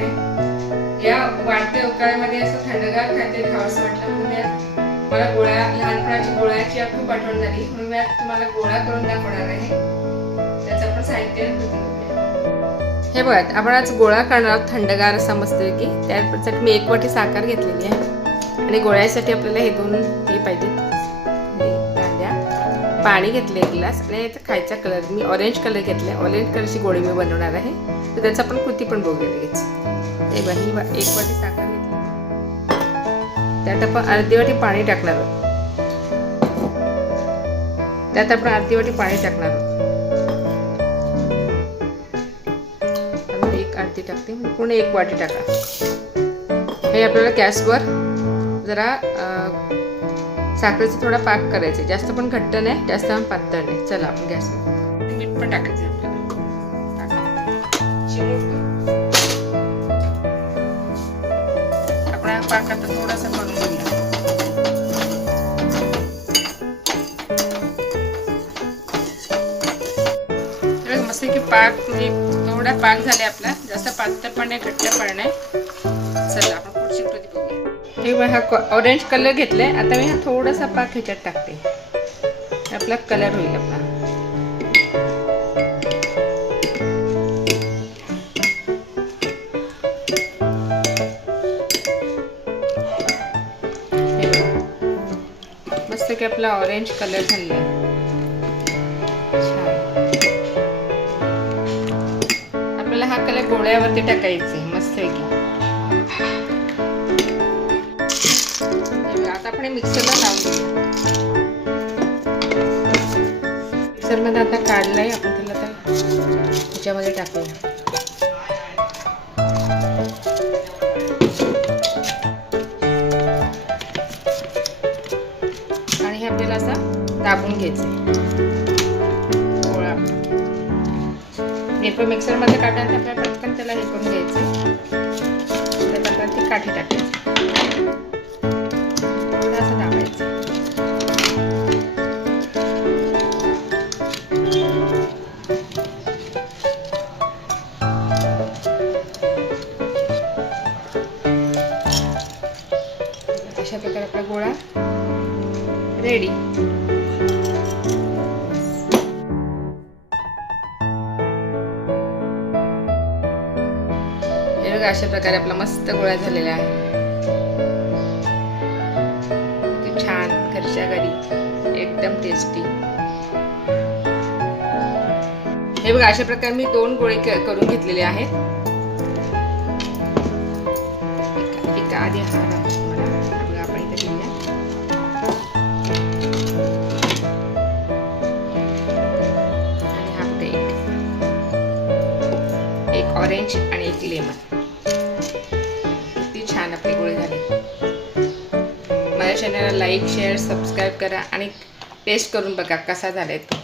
आहे। या वाढत्या उकाळ्यामध्ये असं थंडगार काहीतरी खावंसं वाटलं म्हणून मला लहानपणाची गोळ्याची खूप आठवण झाली म्हणून मी आज तुम्हाला गोळा करून दाखवणार आहे। त्याचं आपण साहित्य हे बघा, आपण आज गोळा करणार आहोत थंडगार असा मस्तपैकी। त्यासाठी मी 1 वाटी साखर घेतलेली आहे आणि गोळ्यासाठी आपल्याला हे 2 हे पाहिजेत कांद्या, पाणी घेतले 1 ग्लास आणि याचा खायचा कलर मी ऑरेंज कलर घेतला। ऑरेंज कलरची गोळी मी बनवणार आहे, तर त्याचा आपण कृती पण बघूया लगेच। हे बघा, ही 1 वाटी साखर घेतली, त्यात आपण अर्धी वाटी पाणी टाकणार आहोत। त्यात आपण अर्धी वाटी पाणी टाकणार आहोत, अजून 1 अर्धी टाकते, पूर्ण 1 वाटी टाका। हे आपल्याला गॅसवर जरा साखरेचा थोडा पाक करायचा, जास्त पण घट्ट नाही जास्त पण पातळ नाही। चला आपण गॅसवर मीठ पण टाकायचं आपल्याला, आपण पाक आता थोडासा करून घेऊया। मस्त की पाक म्हणजे थोडा पाक झाले आपला, जास्त पातळ पण नाही घट्ट पण नाही। चला आपण पुढची कृती बघूया। हे बघा, हा ऑरेंज कलर घेतलाय, आता मी हा थोडासा पाक ह्याच्यात टाकते, आपला कलर होईल आपला। मस्त की आपला ऑरेंज कलर झालेला आहे, छान। आपल्याला हा कलर गोळ्यावरती टाकायचे मस्तपैकी। आता आपण मिक्सरला लावून घेऊया। मिक्सरमध्ये आता काढलाय, आपण त्याला आता ह्याच्यामध्ये टाकूया। आणि हे आपल्याला असं दाबून घ्यायचं गोळा। हे मिक्सर मध्ये काढल्यानंतर आपल्याला पटकन त्याला हे करून घ्यायचं, त्यात आपण ती काठी टाकायची, थोडंसं दाबायचं। अशा प्रकारे आपला गोळा रेडी। अशा प्रकारे आपला मस्त गोळा झालेला आहे, छान घरच्या घरी एकदम टेस्टी। हे बघा, अशा प्रकारे मी 2 गोळे करून घेतलेले आहेत। एक आधी हा बघा, आपण इथे घेऊया। आणि हा एक ऑरेंज आणि एक लेमन। छान आपले गोळे झाले। माझ्या चॅनलला लाईक शेअर सबस्क्राईब करा आणि टेस्ट करून बघा कसा झालाय तो।